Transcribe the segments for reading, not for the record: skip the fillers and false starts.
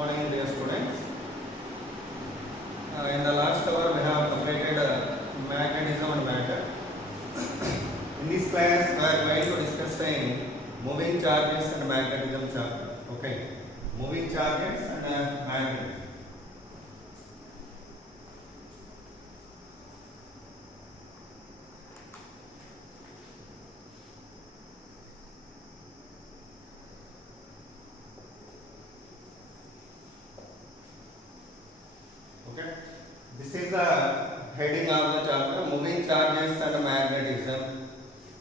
morning, dear students. In the last hour, we have completed magnetism and matter. In this class, we are going to discussing moving charges and magnetism chapter. Okay, moving charges and magnetism. Okay, this is the heading of the chapter, moving charges and magnetism.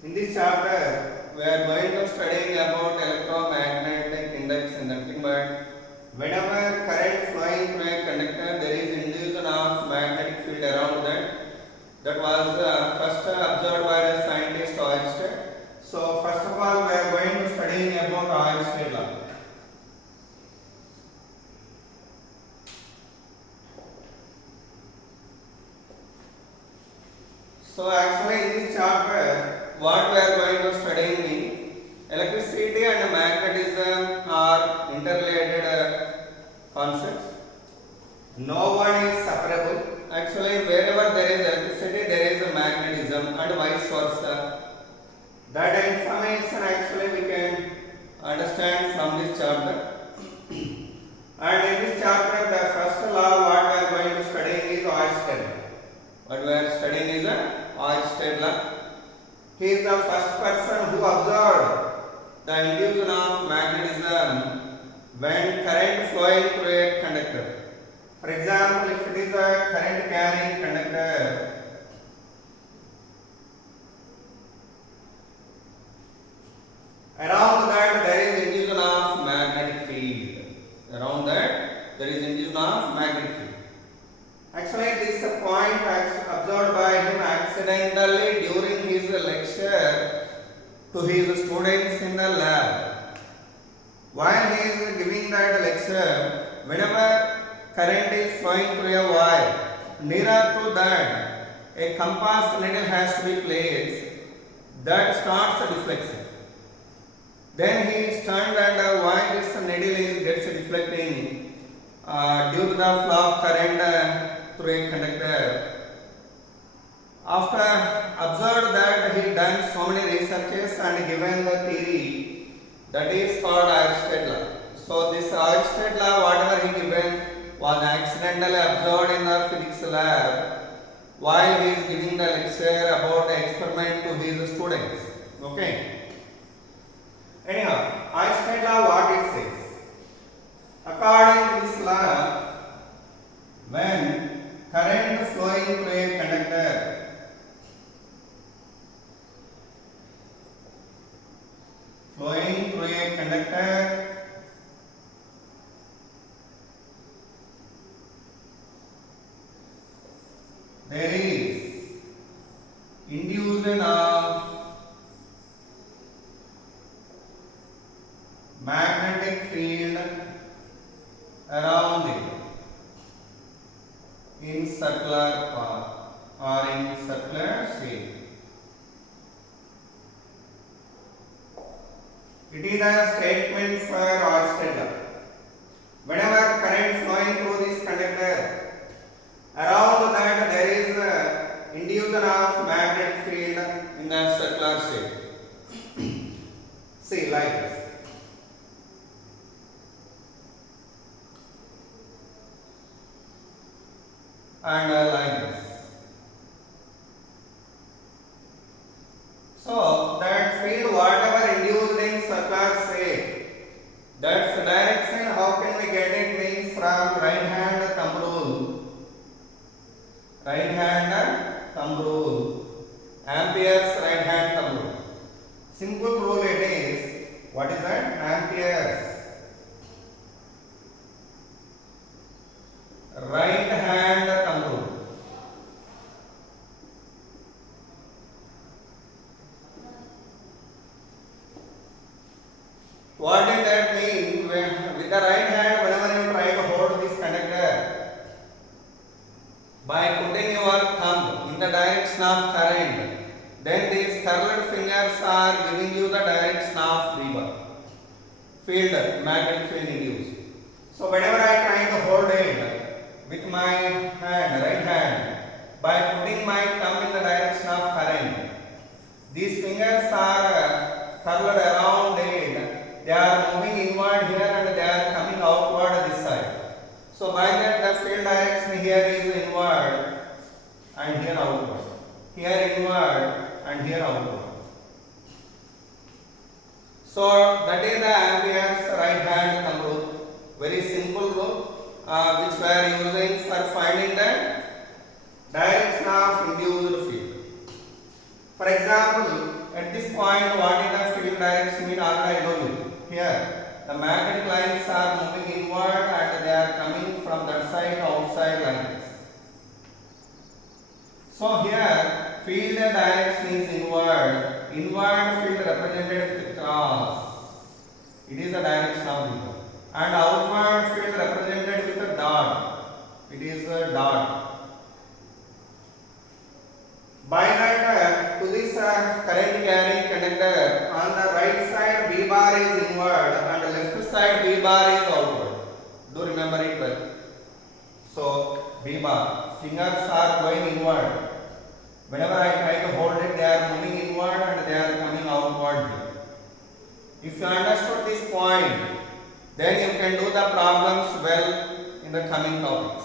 In this chapter, we are going to study about electromagnetic index and nothing but whenever current flowing through a conductor, there is induction of magnetic field around that. That was first observed by the scientist Oersted. So first of all, we are going to study about Oersted law. So actually in this chapter, what we are going to study means electricity and magnetism are interrelated concepts. No one is separable. Actually, wherever there is electricity, there is a magnetism and vice versa. That information actually we can understand from this chapter. And in this chapter, the first law what we are going to study is Oersted. What we are studying is Oersted law. He is the first person who observed the induction of magnetism when current flowing through a conductor. For example, if it is a current carrying conductor, around that there is induction of magnetic field. Around that there is induction of magnetic field. Actually, this point observed by him accidentally during his lecture to his students in the lab. While he is giving that lecture, whenever current is flowing through a wire, nearer to that, a compass needle has to be placed that starts a deflection. Then he is stunned and why this needle gets deflecting due to the flow of current through a conductor. After observed that he done so many researches and given the theory that is called Oersted law. So this Oersted law, whatever he given, was accidentally observed in the physics lab while he is giving the lecture about the experiment to his students. Okay. Anyhow, Oersted law, what it says? According to this law, when current flowing through a conductor there is induction of magnetic field around it in circular path or in circular shape. It is a statement for Oersted law. Whenever current flowing through this conductor, around that there is induction of magnetic field in a circular shape. See, like this. And like this. So that field whatever induced in circular shape, that's the direction. How can we get it? Means from right hand thumb rule. Right hand thumb rule. Ampere's right hand thumb rule. Simple rule it is. What is that? Ampere's right hand thumb rule. What does that mean? With the right hand, whenever you try to hold this conductor, by putting your thumb in the direction of current, then these curled fingers are giving you the direction of field, magnetic field induced. So whenever I try to hold it with my hand, right hand, by putting my thumb in the direction of current, these fingers are curled around it. They are moving inward here and they are coming outward this side. So by that the field direction here is inward and here outward. Here inward and here outward. So that is the Ampere's right hand thumb rule. Very simple rule which we are using for finding the direction of induced field. For example, at this point, what is the field direction mean? Already I know you. Here, the magnetic lines are moving inward and they are coming from that side to outside like this. So here, field direction is inward. Inward field represented with cross. It is the direction of the and outward field represented with a dot. It is a dot. By that, to this current carrying conductor, on the right side B bar is inward and the left side B bar is outward. Do remember it well. So B bar, fingers are going inward. Whenever I try to hold it, they are moving inward and they are coming outward here. If you understood this point, then you can do the problems well in the coming topics.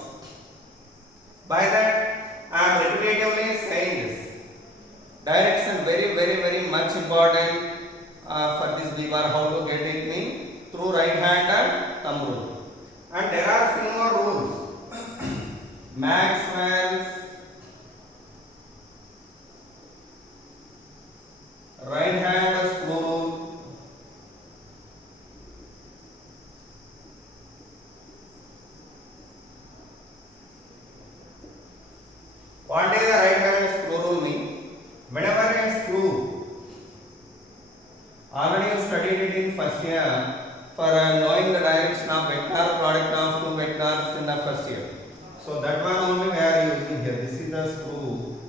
By that, I am repetitively saying this. Direction very much important for this B bar. How to get it mean? Through right hand and thumb rule. And there are few more rules. Maxwell's right hand screw rule. What is the right hand screw rule mean? Whenever a screw, already you studied it in first year for knowing the direction of vector product of two vectors in the first year. So that one only we are using here. This is the screw.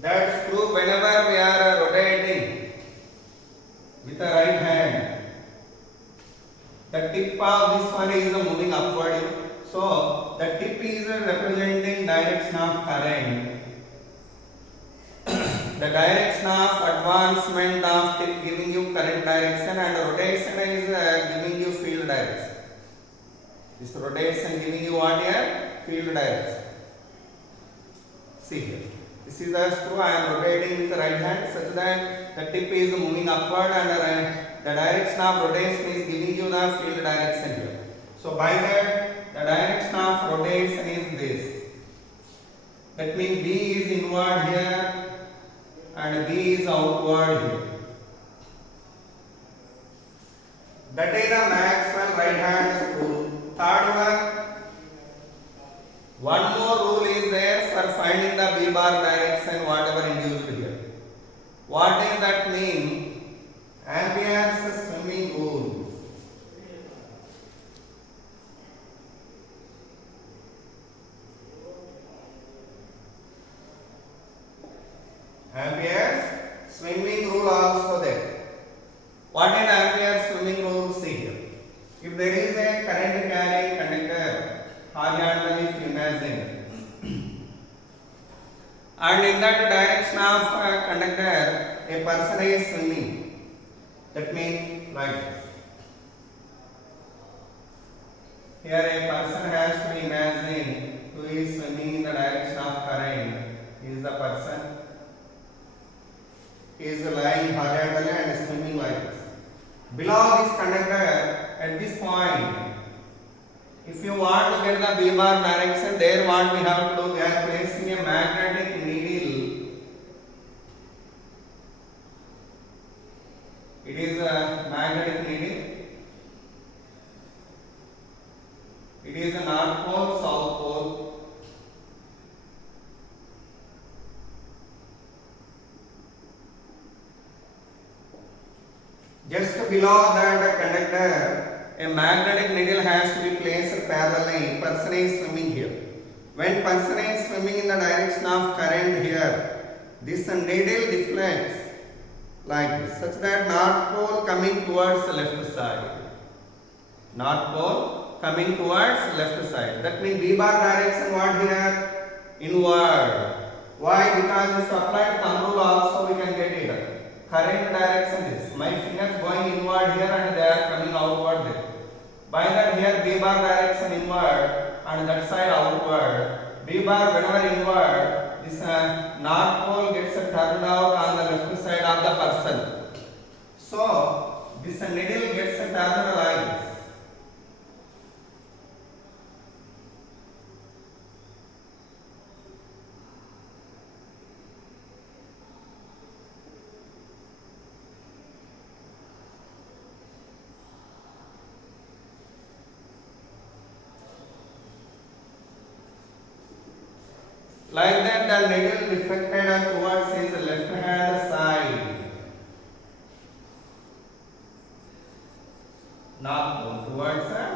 That screw, whenever we are rotating with the right hand, the tip of this one is moving upward. So the tip is representing direction of current. The direction of advancement of tip giving you current direction and rotation is giving you field direction. This rotation giving you what here? Field direction. See here. This is the screw. I am rotating with the right hand such that the tip is moving upward and the direction of rotation is giving you the field direction here. So by that, the direction of rotation is this. That means B is inward here and B is outward here. That is the Maxwell right hand screw. Third one more rule is there for finding the B bar direction whatever induced here. What does that mean? Ampere's swimming rule. Ampere's swimming rule also there. What is Ampere's swimming rule? See here. If there is a current carrying conductor, horizontally if you imagine, and in that direction of conductor, a person is swimming. That means like this. Here a person has to imagine who is swimming in the direction of current. He is the person. He is lying horizontally and swimming like this. Below this conductor, at this point, if you want to get the B bar direction, there what we have to do, we are placing a magnetic needle. It is a magnetic needle. It is a north pole, south pole. Just below that conductor, a magnetic needle has to be placed parallelly. Person is swimming here. When person is swimming in the direction of current here, this needle deflects like this, such that north pole coming towards the left side. North pole coming towards left side. That means B bar direction what here? Inward. Why? Because if applied thumb rule also we can get it. Current direction is my fingers going inward here and they are coming outward there. By that here B bar direction inward and that side outward. B bar whenever inward, this north pole gets turned out on the left side of the person. So this needle gets turned like this. Like that, the needle deflected towards his left hand side. North pole towards the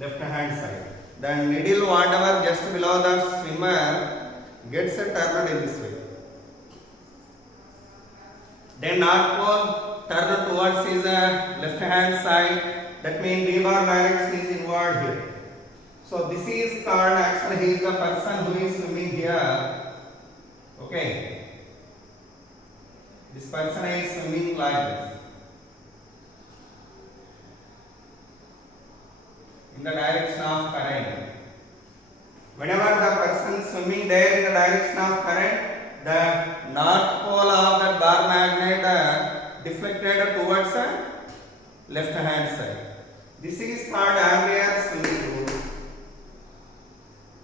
left hand side. The needle, whatever just below the swimmer, gets turned in this way. Then north pole turned towards his left hand side. That means B bar direction is inward here. So this is called, actually he is the person who is swimming here. Okay. This person is swimming like this. In the direction of current. Whenever the person is swimming there in the direction of current, the north pole of that bar magnet deflected towards the left hand side. This is called Ampere's swimming rule.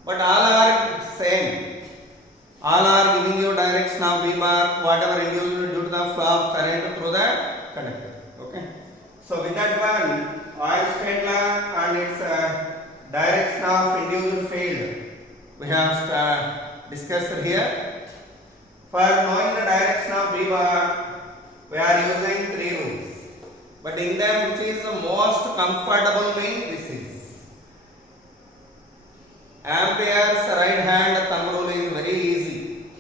But all are same. All are giving you direction of B bar, whatever induced due to the flow of current through the conductor. Okay. So with that one, Oersted law and its direction of induced field we have discussed here. For knowing the direction of B bar, we are using 3 rules. But in them, which is the most comfortable mean, this is. Ampere's right hand thumb rule is very easy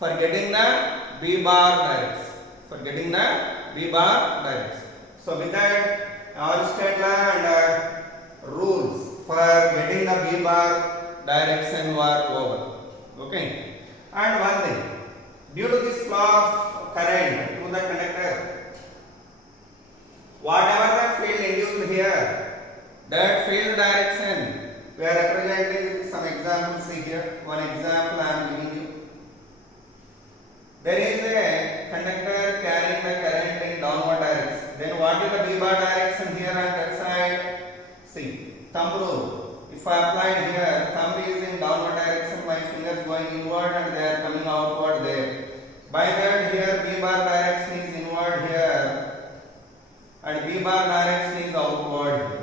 for getting the B bar direction. For getting the B bar direction. So with that, Oersted law and rules for getting the B bar direction were over. Okay. And one thing, due to this flow of current to the conductor, whatever the field induced here, that field direction we are representing with some examples. See here, one example I am giving you. There is a conductor carrying the current in downward direction. Then what is the B bar direction here on that side? See, thumb rule. If I applied here, thumb is in downward direction, my fingers going inward and they are coming outward there. By that here B bar direction is inward here and B bar direction is outward here.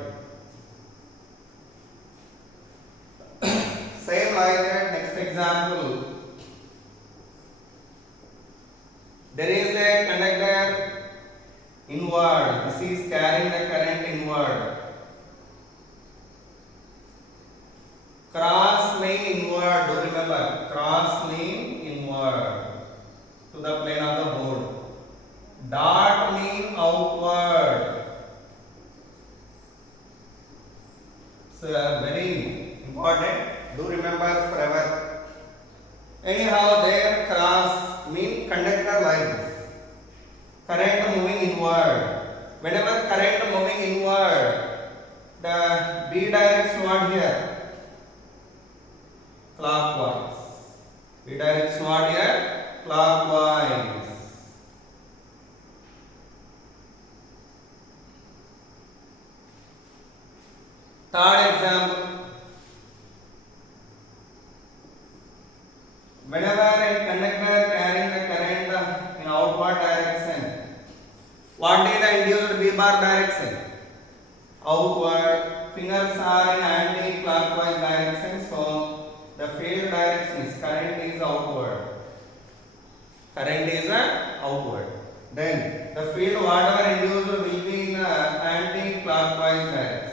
Same like that, next example. There is a conductor inward. This is carrying the current inward. Cross lean inward. Do remember, cross lean inward to the plane of the board. Dot lean outward. So very important. Do remember forever. Anyhow, there cross mean conductor like this. Current moving inward. Whenever current moving inward, the B direction what here? Clockwise. B direction what here? Clockwise. Third example. Whenever a conductor carrying the current in outward direction, what is the induced B bar direction? Outward. Fingers are in anti-clockwise direction, so the field direction is current is outward. Current is outward. Then the field whatever induced will be in anti-clockwise direction.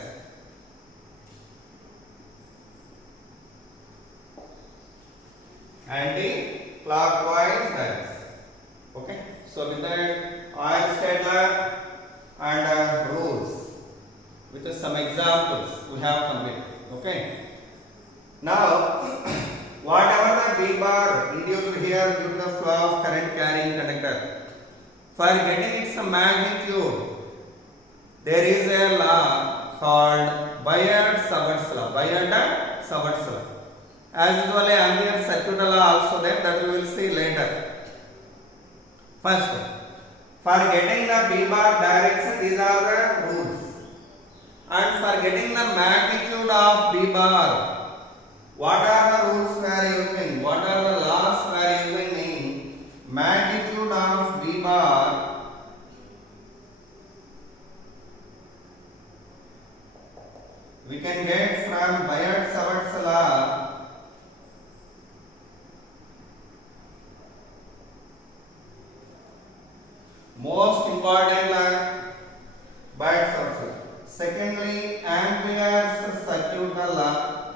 Anti clockwise direction. Okay, so with that Euler-State law and rules with some examples we have completed. Okay, now whatever the B bar induced here due to the flow of current carrying conductor, for getting its magnitude there is a law called Biot-Savart's law. Biot-Savart's law. As usually Ampere's circuit law also there, that we will see later. First, for getting the B bar direction, these are the rules. And for getting the magnitude of B bar, what are the rules we are using? What are the laws we are using in magnitude of B bar? We can get from Biot-Savart's law. Most important law, Biot-Savart's law. Secondly, Ampere's circuit law.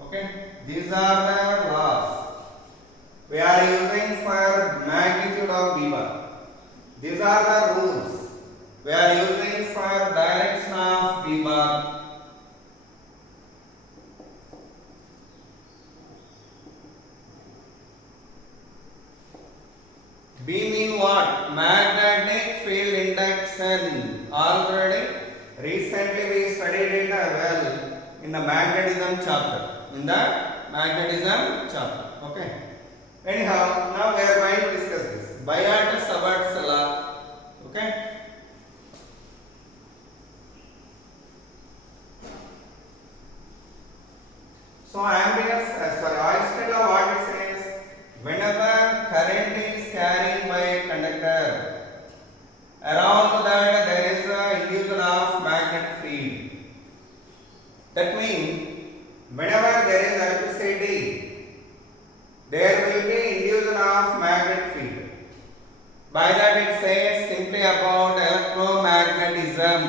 Okay, these are the laws we are using for magnitude of B bar. These are the rules we are using for direction of B bar. B mean what? Magnetic field induction. Already recently we studied it well in the magnetism chapter. In the magnetism chapter. Okay. Anyhow, now we are going to discuss this. Biot-Savart's law. Okay. So Euler-State law, what it says? Whenever current is carried by a conductor, around that there is a induction of magnetic field. That means whenever there is electricity, there will be induction of magnetic field. By that it says simply about electromagnetism.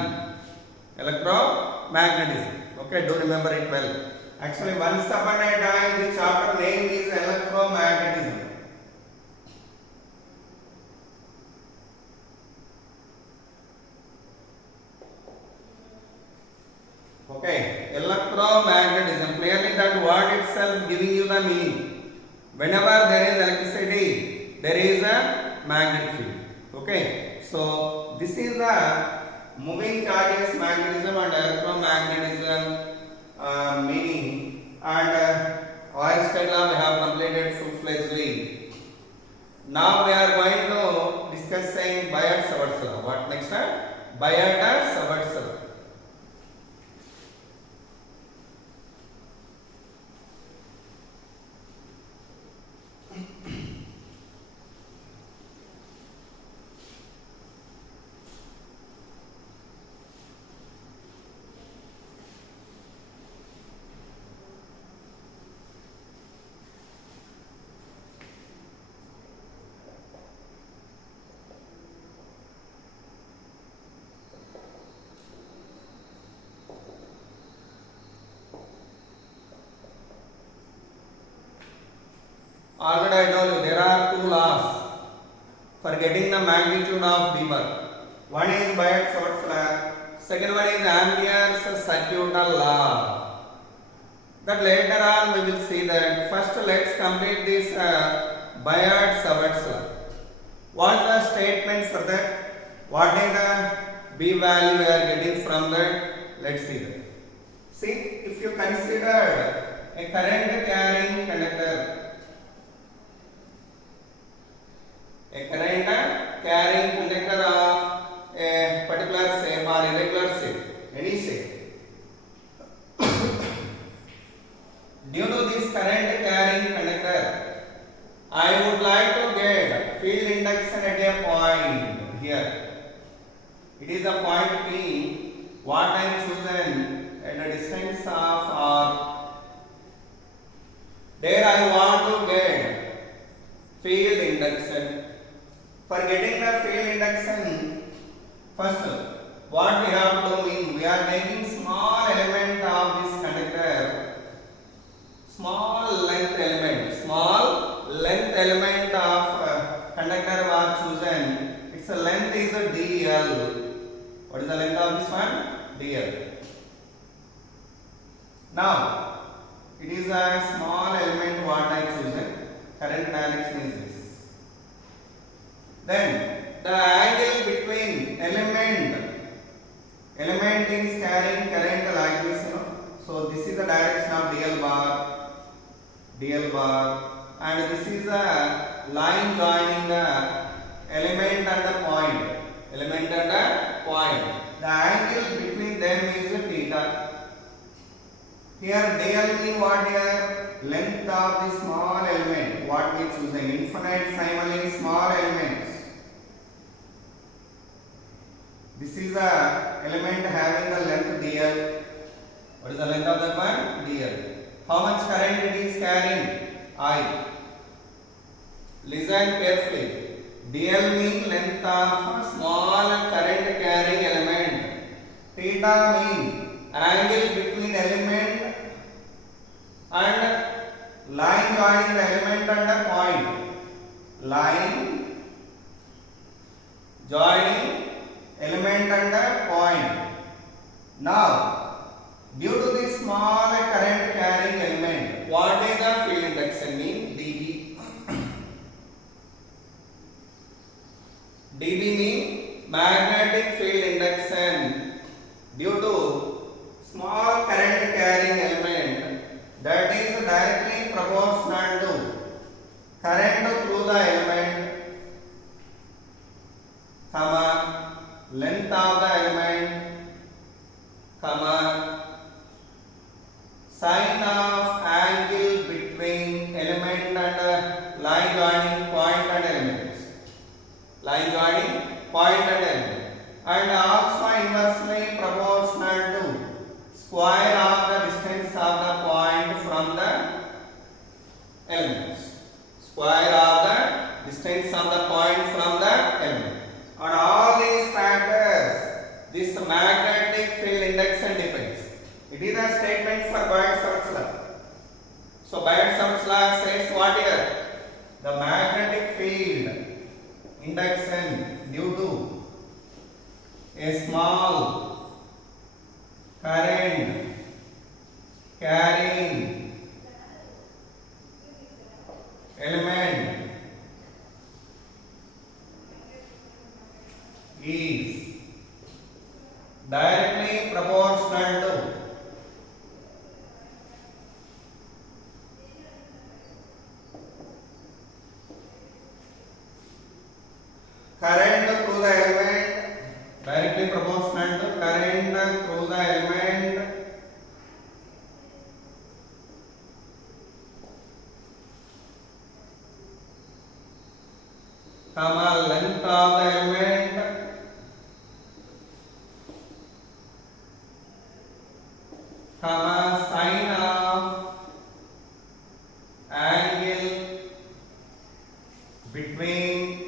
Electromagnetism. Okay, do remember it well. Actually, once upon a time, this chapter name is electromagnetism. Okay, electromagnetism. Clearly, that word itself giving you the meaning. Whenever there is electricity, there is a magnetic field. Okay, so this is the moving charges magnetism and electromagnetism meaning, and Euler-State law we have completed full-fledgedly. Now we are going to discussing Biot-Savart's law. What next? Biot-Savart's law. Already I told you there are two laws for getting the magnitude of B bar. One is Biot-Savart's law, second one is Ampere's circuit law. That later on we will see that. First let's complete this Biot-Savart's law. What is the statement for that? What is the B value we are getting from that? Let's see that. See, if you consider a current carrying conductor, a current carrying conductor of a particular shape or irregular shape, any shape. Due to this current carrying conductor, I would like to get field induction at a point here. It is a point P. What I am chosen at a distance of R. There I want to get field induction. For getting the field induction, first what we have to do is we are making small the length of this one? dl. Now it is a small element what I chosen. Current direction is this. Then the angle between element is carrying current like this, So this is the direction of dl bar, and this is a line joining the element and the point. The angle between them is theta. Here dl means what here? Length of the small element. What we choose? Infinite simile small elements. This is the element having the length dl. What is the length of that one? dl. How much current it is carrying? I. Listen carefully. dl means length of small current carrying element. Theta means angle between element and line joining the element and the point. Line joining element and the point. Now, due to this small current carrying element, what is the field induction mean? dB. dB means magnetic field induction. Due to small current carrying element, that is directly proportional to current through the element, length of the element, sine of angle between element and line joining point and elements. And also inversely proportional to square of the distance of the point from the elements. Square of the distance of the point from the element. On all these factors, this magnetic field induction depends. It is a statement for Biot-Savart's law. So Biot-Savart's law says what here? The magnetic field induction due to a small current carrying element is directly proportional to current through the element, directly proportional to current through the element length of the element sine of angle between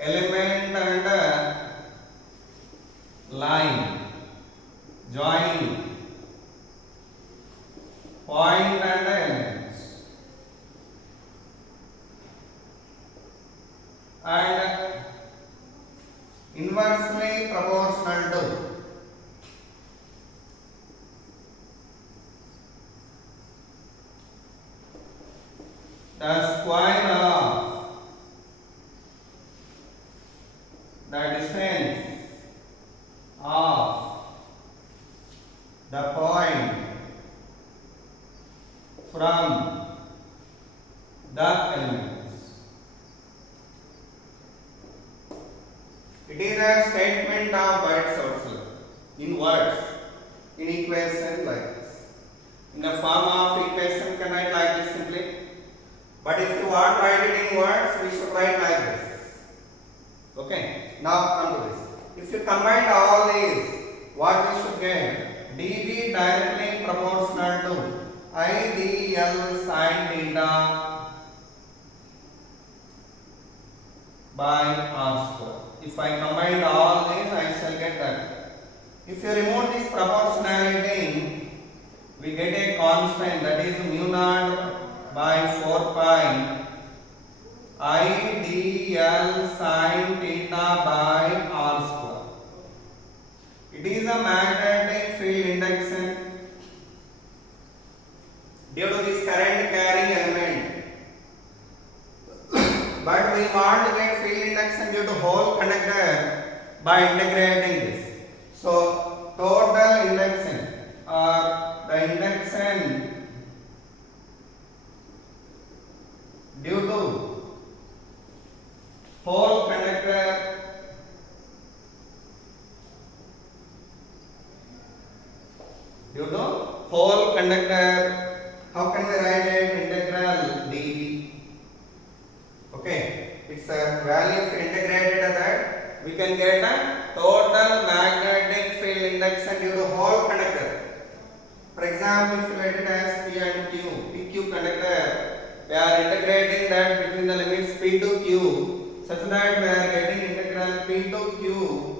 element and line joining point and elements, and inversely proportional to the square of the distance of the point from the elements. It is a statement of Biot-Savart's law in words, in equation like this. In the form of equation, can write like this simply. But if you want to write it in words, we should write like this. Okay. Now come to this. If you combine all these, what we should get? dB directly proportional to IDL sin theta by r square. If I combine all these, I shall get that. If you remove this proportionality, we get a constant, that is mu naught by 4 pi IDL sin theta by r square. It is a magnetic field induction due to this current carrying element. But we want to get field induction due to whole conductor by integrating this. So total induction or the induction due to whole conductor how can we write it? Integral dV. Okay, it's a value if integrated that we can get a total magnetic field induction due to whole conductor. For example, if you write it as P and Q, PQ conductor, we are integrating that between the limits P to Q, such that we are getting integral P to Q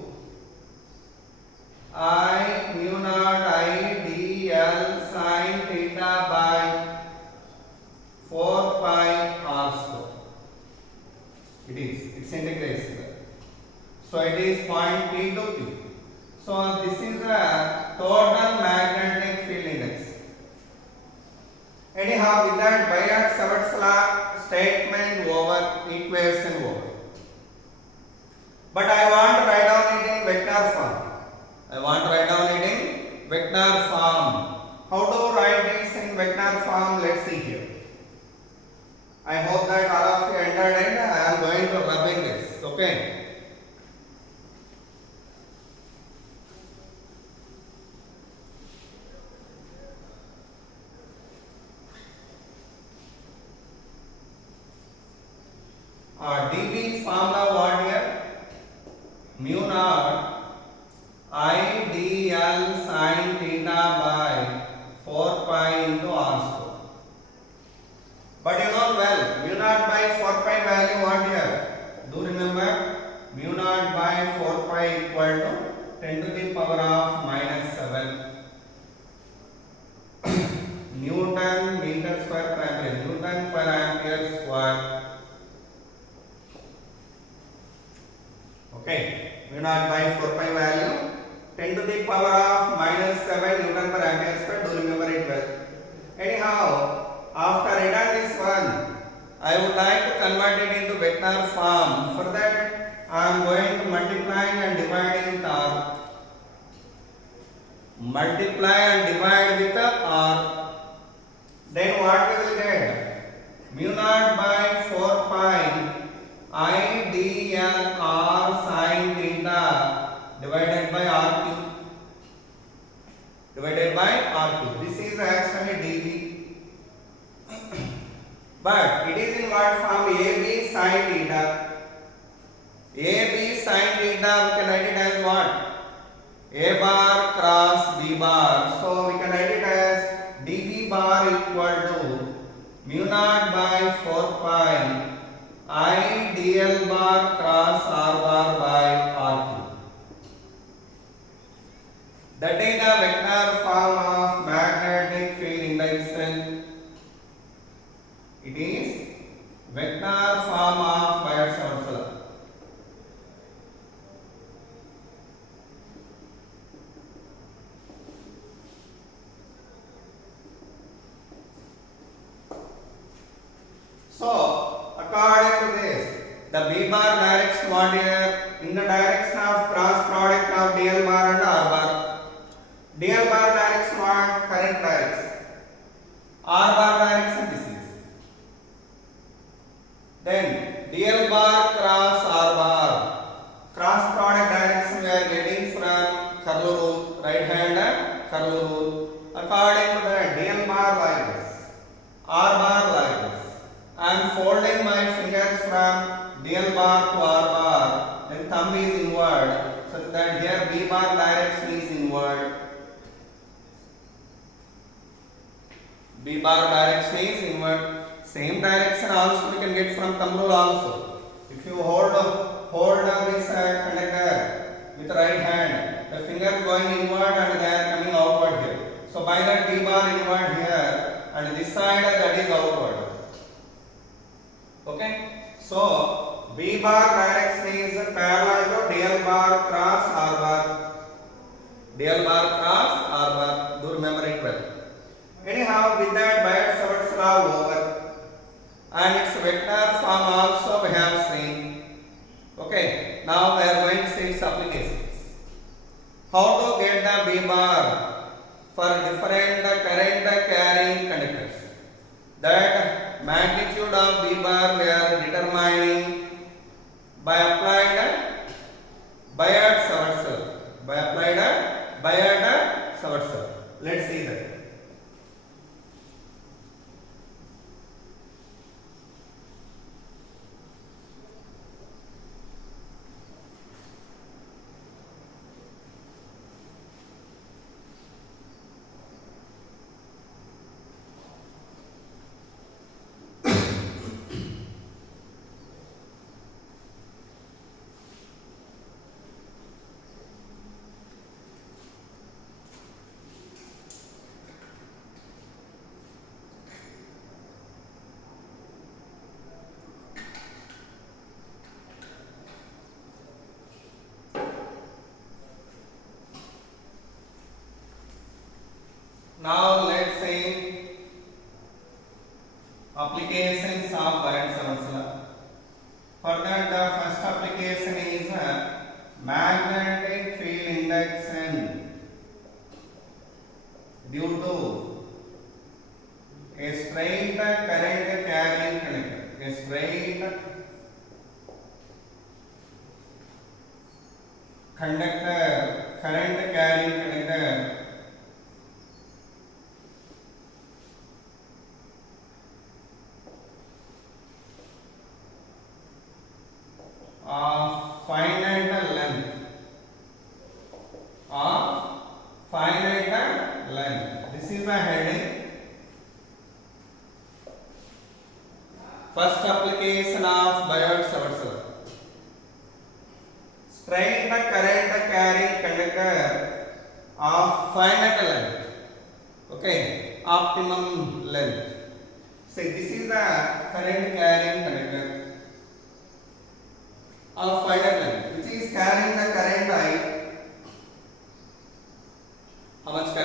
I mu naught I dl sin theta by 4 pi r square. It's integration. So it is point P to Q. So this is the total magnetic field index. Anyhow, with that Biot-Savart's law statement over, equation over. But I want to write down it in vector form. How to write this in vector form? Let's see here. I hope that all of you entered and I am going to rubbing this. Okay. dV formula what here? Mu naught I dl sin theta by 4 pi into r square. But you know well, mu naught by 4 pi value what here? Do remember, mu naught by 4 pi equal to 10 to the power of minus 7 Newton meter square per ampere, Newton per ampere square. Okay, mu naught by 4 pi value 10 to the power of minus 7 Newton per ampere square. Do remember it well. Anyhow, after writing this one, I would like to convert it into vector form. For that, I am going to multiply and divide with r. Multiply and divide with r. Then what we will get? Mu naught by 4 pi I dl r sin theta divided by r cube. This is actually dV. But it is in what form? AB sin theta. AB sin theta, we can write it as what? A bar cross B bar. So we can write it as dV bar equal to mu naught by 4 pi I dl bar cross r bar by r cube. That is the vector form of magnetic field induction. It is vector form of Biot-Savart's law. So, according to this, the B bar direction what here? In the direction of cross product of dl bar and r bar. dl bar direction what? Current direction. R bar direction this is. Then dl bar cross r bar. Cross product direction we are getting from curl rule, right hand curl rule. According to that, dl bar like this, r bar like this. I am folding my fingers from dl bar to r bar, then thumb is inward, such that here B bar direction is inward. B bar direction is inward. Same direction also we can get from thumb rule also. If you hold this conductor with right hand, the fingers going inward and they are coming outward here. So by that B bar inward here and this side that is outward. Okay, so B bar direction is parallel to dl bar cross r bar. DL bar cross R bar. Do remember it well. Anyhow, with that Biot-Savart's law over, and its vector form also we have seen. Okay, now we are going to see its applications. How to get the B bar for different current carrying conductors. That magnitude of B bar we are determining by applied Biot-Savart's law. By applied Biot-Savart's law. Let's see that. Now let's say applications of Biot-Savart's law. For that, the first application is magnetic field induction due to a straight current carrying conductor. A straight current carrying conductor of finite length. This is the heading. First application of Biot-Savart's law. Straight current carrying conductor of finite length. Okay, optimum length. So this is the current carrying conductor of finite length, which is carrying the current I. How much current?